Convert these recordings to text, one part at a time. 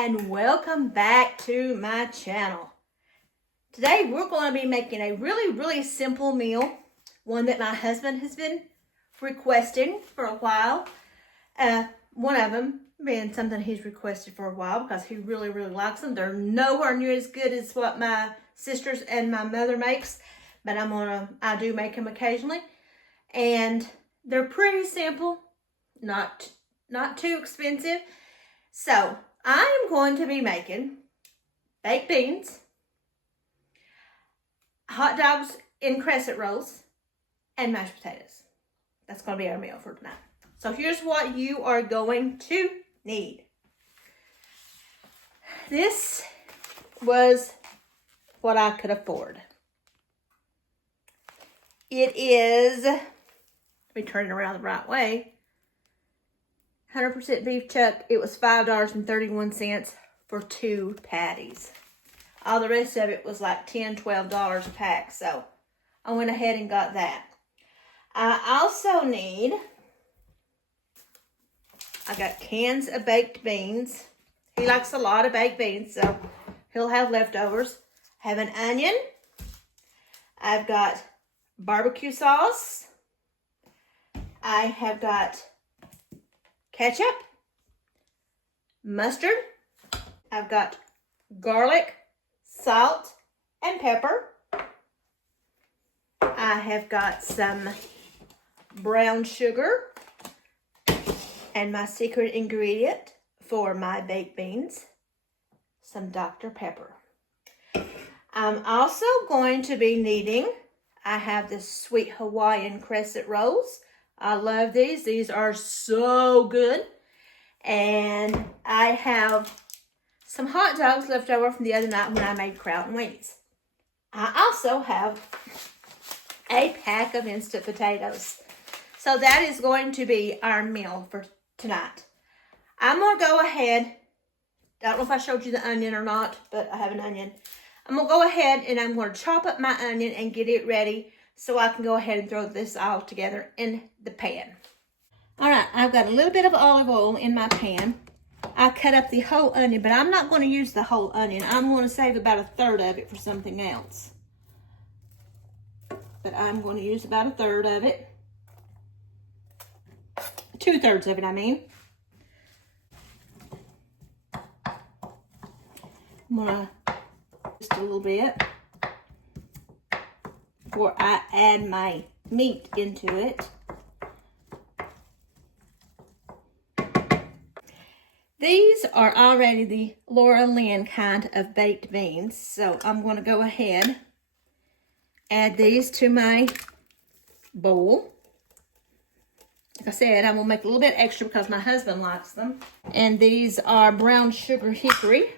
and welcome back to my channel. Today we're going to be making a really simple meal, one that my husband has been requesting for a while. One of them being something he's requested for a while because he really likes them. They're nowhere near as good as what my sisters and my mother makes, but I do make them occasionally, and they're pretty simple, not too expensive. So I am going to be making baked beans, hot dogs in crescent rolls, and mashed potatoes. That's going to be our meal for tonight. So here's what you are going to need. This was what I could afford. It is, let me turn it around the right way, 100% beef chuck. It was $5.31 for 2 patties. All the rest of it was like $10, $12 a pack. So I went ahead and got that. I also need, I got cans of baked beans. He likes a lot of baked beans, so he'll have leftovers. I have an onion. I've got barbecue sauce. I have got ketchup, mustard. I've got garlic, salt, and pepper. I have got some brown sugar and my secret ingredient for my baked beans, some Dr. Pepper. I'm also going to be needing, I have the sweet Hawaiian crescent rolls. I love these. These are so good. And I have some hot dogs left over from the other night when I made kraut and weenies. I also have a pack of instant potatoes. So that is going to be our meal for tonight. I'm going to go ahead. I don't know if I showed you the onion or not, but I have an onion. I'm going to go ahead and I'm going to chop up my onion and get it ready so I can go ahead and throw this all together in the pan. All right, I've got a little bit of olive oil in my pan. I cut up the whole onion, but I'm not going to use the whole onion. I'm going to save about 1/3 of it for something else. But I'm going to use about 1/3 of it. 2/3 of it, I mean. I'm going to just a little bit before I add my meat into it. These are already the Laura Lynn kind of baked beans, so I'm going to go ahead, add these to my bowl. Like I said, I'm going to make a little bit extra because my husband likes them. And these are brown sugar hickory.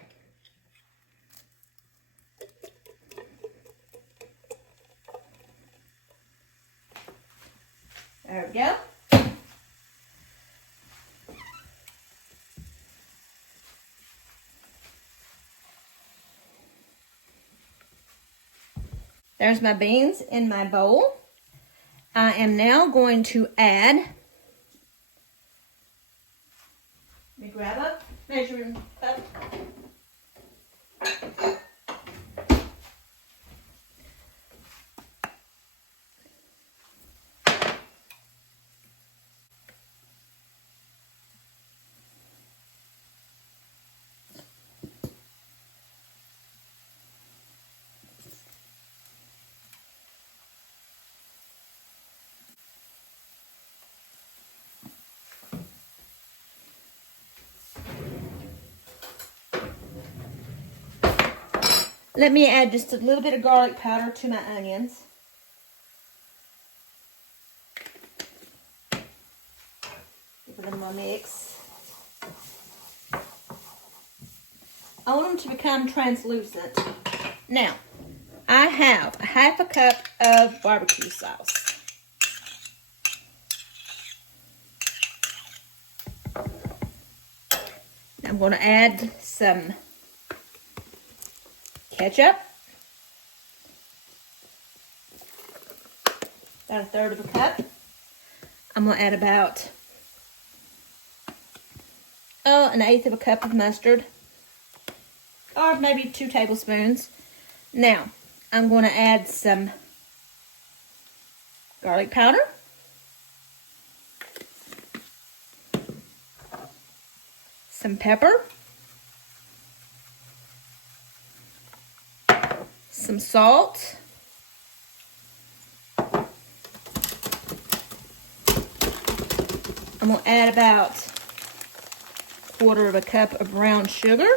There we go. There's my beans in my bowl. I am now going to add, let me grab a measuring cup. Let me add just a little bit of garlic powder to my onions. Give them a mix. I want them to become translucent. Now, I have 1/2 cup of barbecue sauce. I'm going to add some ketchup, about 1/3 of a cup. I'm going to add about 1/8 of a cup of mustard. or maybe 2 tablespoons. Now, I'm going to add some garlic powder. Some pepper. Some salt. I'm going to add about 1/4 cup of brown sugar.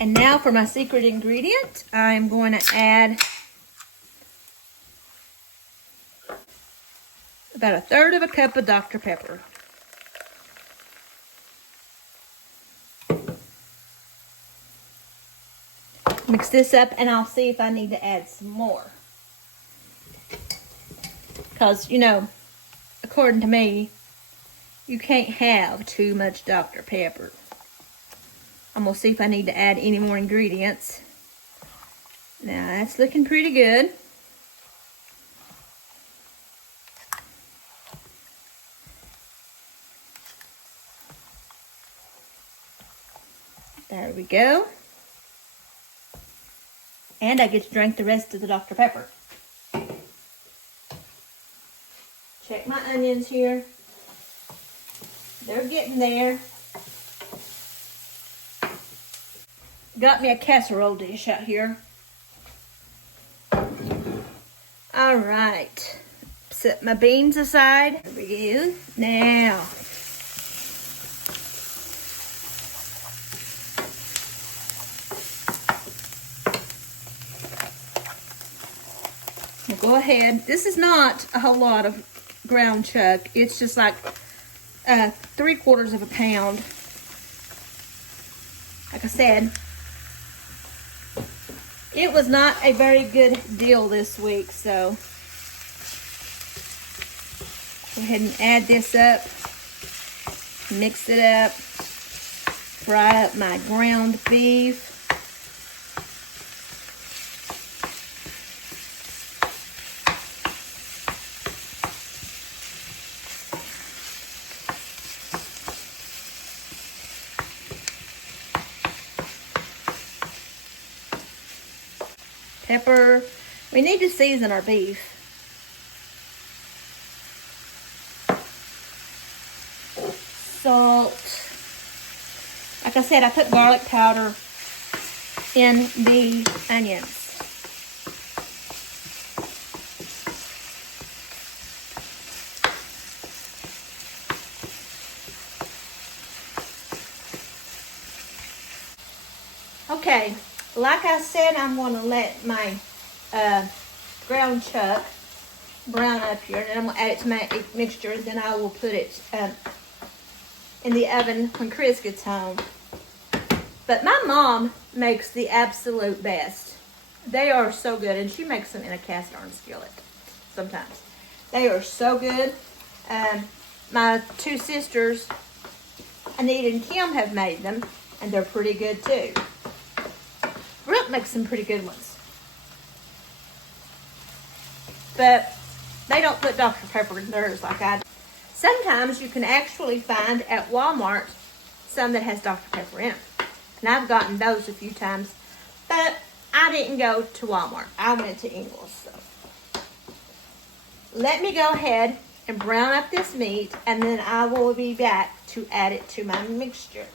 And now for my secret ingredient, I'm going to add about 1/3 cup of Dr. Pepper. Mix this up and I'll see if I need to add some more. Because, you know, according to me, you can't have too much Dr. Pepper. I'm going to see if I need to add any more ingredients. Now, that's looking pretty good. There we go. And I get to drink the rest of the Dr. Pepper. Check my onions here. They're getting there. Got me a casserole dish out here. All right. Set my beans aside. There we go. Now, we'll go ahead. This is not a whole lot of ground chuck. It's just like 3/4 pound. Like I said, it was not a very good deal this week, so go ahead and add this up, mix it up, fry up my ground beef. Pepper. We need to season our beef. Salt. Like I said, I put garlic powder in the onions. Okay. Like I said, I'm going to let my ground chuck brown up here. And I'm going to add it to my mixture. And then I will put it in the oven when Chris gets home. But my mom makes the absolute best. They are so good. And she makes them in a cast iron skillet sometimes. They are so good. My 2 sisters, Anita and Kim, have made them. And they're pretty good too. Brooke makes some pretty good ones. But they don't put Dr. Pepper in theirs like I do. Sometimes you can actually find at Walmart some that has Dr. Pepper in them. And I've gotten those a few times. But I didn't go to Walmart. I went to Ingles. So let me go ahead and brown up this meat. And then I will be back to add it to my mixture.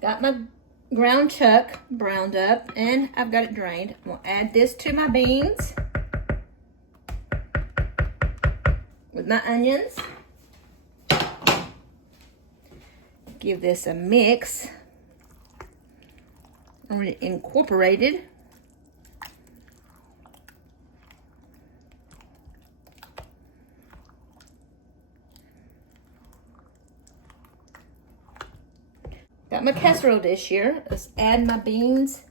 Got my ground chuck browned up and I've got it drained. I'm going to add this to my beans with my onions. Give this a mix. Already incorporated. Got my casserole dish here. Let's add my beans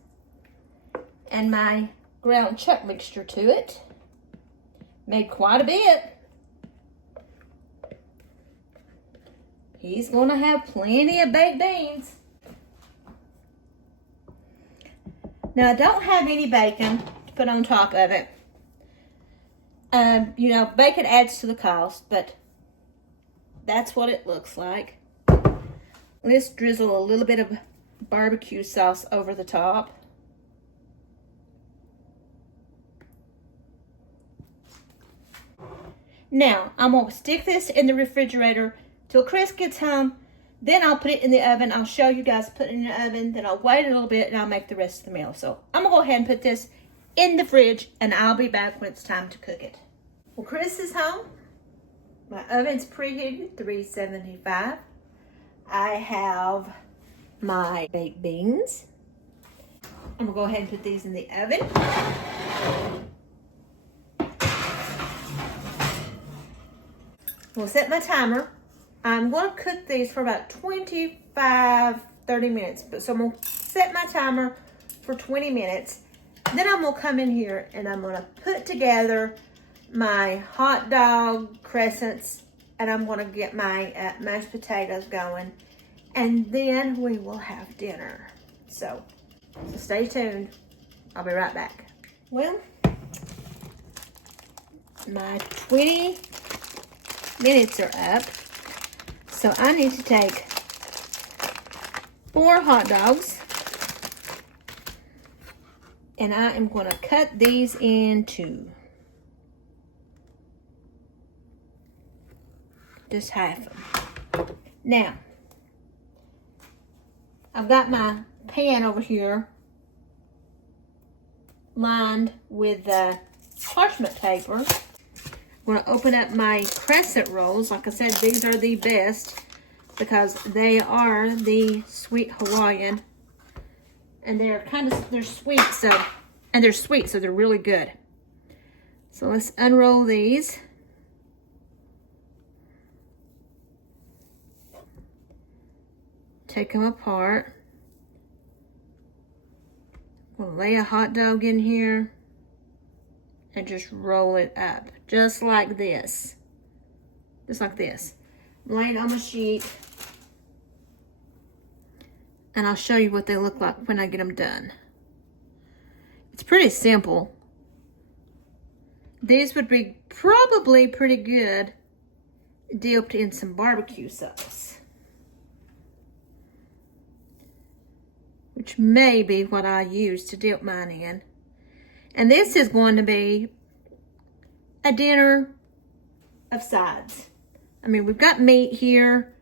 and my ground chuck mixture to it. Made quite a bit. He's going to have plenty of baked beans. Now I don't have any bacon to put on top of it. You know, bacon adds to the cost, but that's what it looks like. Let's drizzle a little bit of barbecue sauce over the top. Now, I'm going to stick this in the refrigerator till Chris gets home. Then I'll put it in the oven. I'll show you guys putting it in the oven. Then I'll wait a little bit and I'll make the rest of the meal. So I'm going to go ahead and put this in the fridge and I'll be back when it's time to cook it. Well, Chris is home. My oven's preheated, 375. I have my baked beans. I'm going to go ahead and put these in the oven. We'll set my timer. I'm going to cook these for about 25, 30 minutes. So I'm going to set my timer for 20 minutes. Then I'm going to come in here and I'm going to put together my hot dog crescents, and I'm going to get my mashed potatoes going, and then we will have dinner. So stay tuned. I'll be right back. Well, my 20 minutes are up, so I need to take 4 hot dogs, and I am going to cut these in 2. Just half them. Now, I've got my pan over here lined with parchment paper. I'm going to open up my crescent rolls. Like I said, these are the best because they are the sweet Hawaiian, and they're sweet, so they're really good. So let's unroll these. Take them apart. We'll lay a hot dog in here and just roll it up, just like this. Just like this. Lay it on my sheet, and I'll show you what they look like when I get them done. It's pretty simple. These would be probably pretty good dipped in some barbecue sauce, which may be what I use to dip mine in. And this is going to be a dinner of sides. I mean, we've got meat here.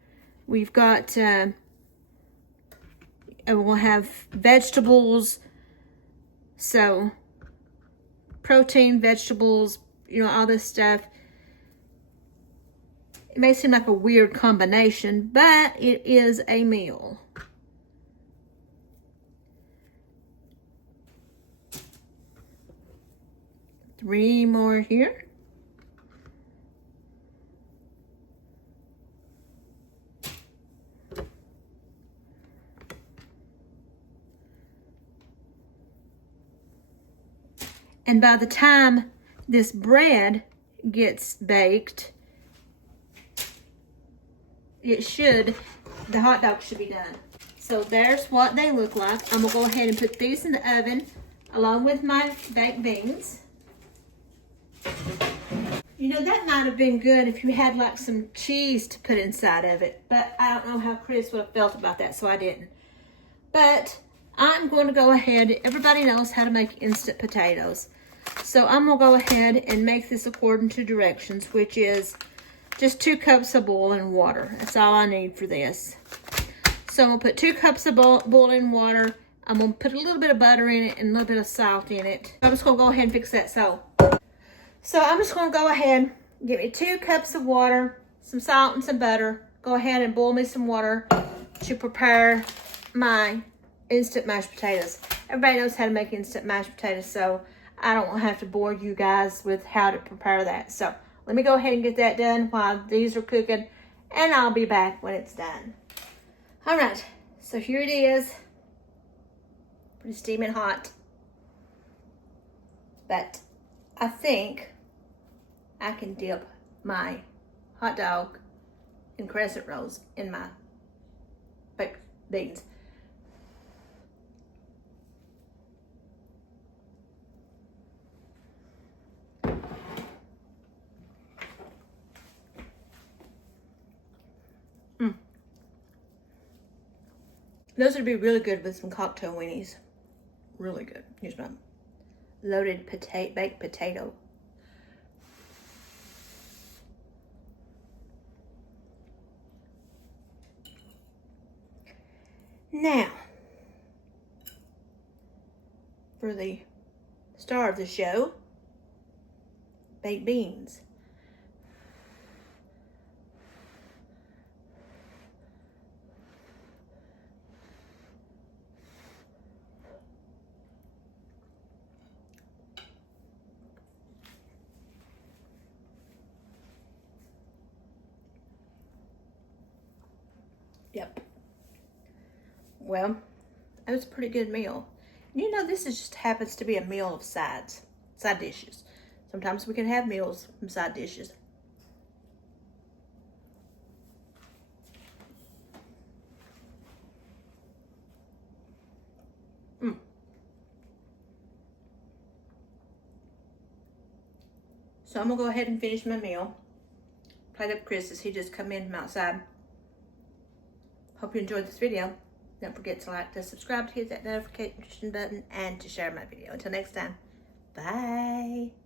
We've got, we'll have vegetables. So, protein, vegetables, you know, all this stuff. It may seem like a weird combination, but it is a meal. Three more here. And by the time this bread gets baked, the hot dog should be done. So there's what they look like. I'm gonna go ahead and put these in the oven along with my baked beans. You know, that might have been good if you had like some cheese to put inside of it, but I don't know how Chris would have felt about that, so I didn't. But I'm going to go ahead. Everybody knows how to make instant potatoes. So I'm going to go ahead and make this according to directions, which is just 2 cups of boiling water. That's all I need for this. So I'm going to put 2 cups of boiling water. I'm going to put a little bit of butter in it and a little bit of salt in it. I'm just going to go ahead and fix that. So I'm just going to go ahead, give me 2 cups of water, some salt and some butter. Go ahead and boil me some water to prepare my instant mashed potatoes. Everybody knows how to make instant mashed potatoes, so I don't have to bore you guys with how to prepare that. So let me go ahead and get that done while these are cooking, and I'll be back when it's done. All right, so here it is. Pretty steaming hot. But I think I can dip my hot dog and crescent rolls in my baked beans. Those would be really good with some cocktail weenies. Really good. Here's my loaded baked potato. Now, for the star of the show, baked beans. Yep. Well, it was a pretty good meal. You know, this just happens to be a meal of side dishes. Sometimes we can have meals from side dishes. So I'm gonna go ahead and finish my meal. Played up Chris as he just come in from outside. Hope you enjoyed this video. Don't forget to like, to subscribe, to hit that notification button, and to share my video. Until next time, bye.